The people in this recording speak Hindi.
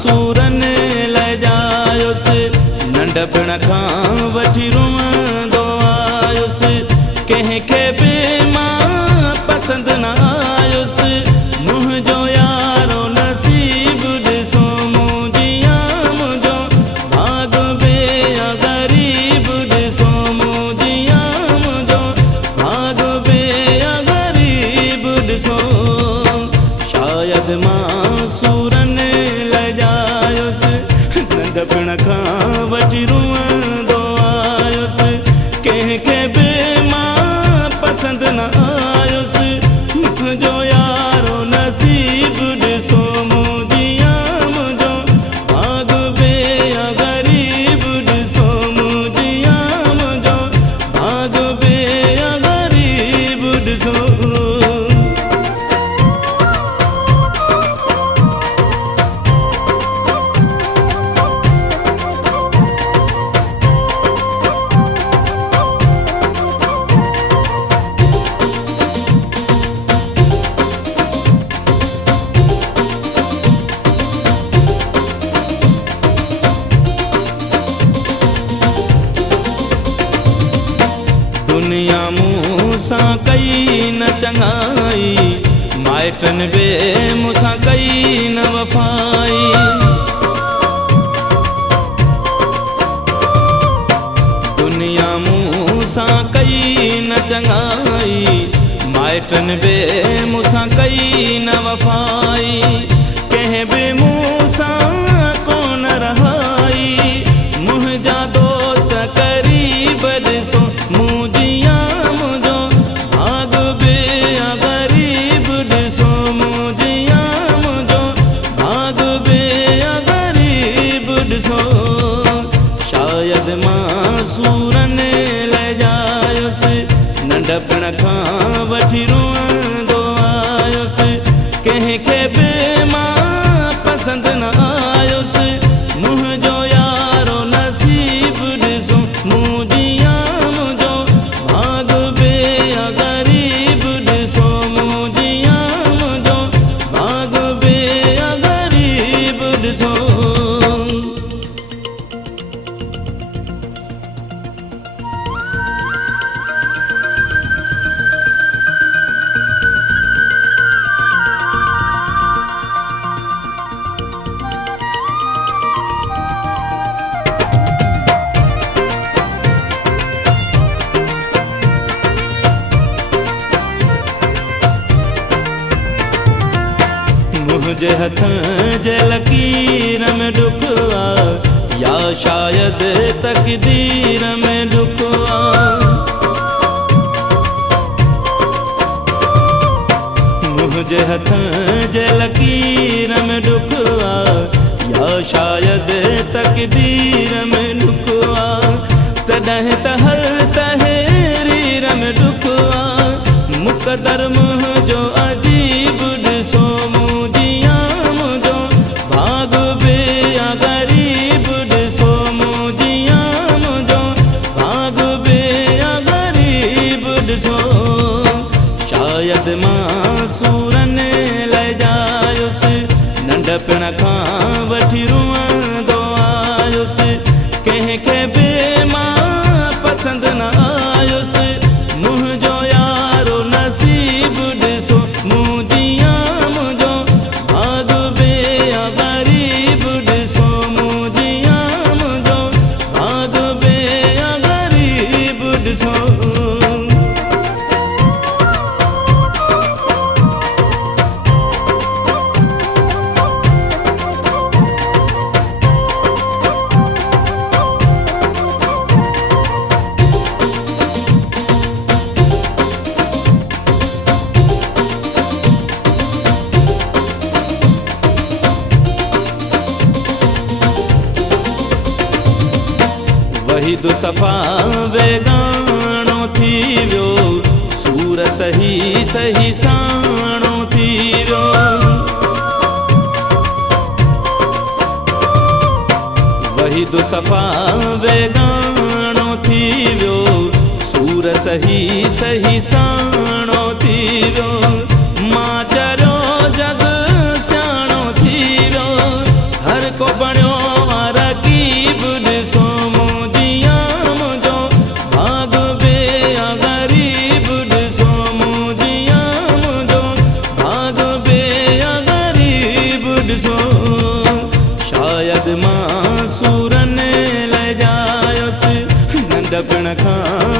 सूरन लजायुसि नंढपण खां वठी रुअंदो आयुसि कंहिंखे बि मां पसंदि न आयुसि मुंहिंजो यारो नसीब ॾिसो मुंहिंजिया मुंहिंजो भाग बि ग़रीब ॾिसो मुंहिंजिया मुंहिंजो भाग बि ग़रीब ॾिसो शायदि मां सूरन लजायुसि नंढपण खां वठी रुअंदो आयुसि कंहिंखे बि मां पसंदि न आयुसि मुंहिंजो यारो नसीब ॾिसो मुंहिंजिया मुंहिंजो भाग बि ग़रीब ॾिसो मुंहिंजिया मुंहिंजो भाग बि ग़रीब ॾिसो। दुनिया मूंसां कई न चङाई माइटनि बि मूंसां कई न वफ़ाई दुनिया मूंसां कई न चङाई माइटनि बि मूंसां कई न वफ़ाई कंहिं बि मूंसां कोन रहाई मुंहिंजा दोस्त क़रीब ॾिसो मुंहिंजिया मुंहिंजो भाग बि ग़रीब ॾिसो मुंहिंजिया मुंहिंजो भाग बि ग़रीब ॾिसो शायदि मां सूरन लजायुसि नंढपण खां वठी रुअंदो आयुसि कंहिंखे बि मां पसंदि न आयुसि मुंहिंजो यारो नसीब ॾिसो मुंहिंजिया मुंहिंजो भाग बि ग़रीब ॾिसो मुंहिंजिया मुंहिंजो भाग बि ग़रीब ॾिसो। मुंहिंजे हथनि जे लकीर में ॾुख आहे या शायदि तक़दीर में ॾुख आहे मुंहिंजे हथनि जे लकीर में ॾुख आहे या शायदि तक़दीर में ॾुख आहे तॾहिं त हर तहरीर में ॾुख आहे मुक़दर मुंहिंजो अजीब ॾिसो मुंहिंजिया मुंहिंजो भाग बि ग़रीब ॾिसो मुंहिंजिया मुंहिंजो भाग बि ग़रीब ॾिसो शायदि मां सूरन लजायुसि नंढपण खां वठी रुअंदो आयुसि कंहिंखे बि मां पसंदि न आयुसि मुंहिंजो यारो नसीब ॾिसो मुंहिंजिया मुंहिंजो भाग बि ग़रीब ॾिसो मुंहिंजिया मुंहिंजो भाग बि ग़रीब ॾिसो। वहीदु सफ़ा वेगाणो थी वियो सूर सही सही साणो थी वियो वहीदु सफ़ा वेगाणो थी वियो सूर सही सही साणो थी वियो मां चरियो जग सियाणो थी वियो हर पिण खां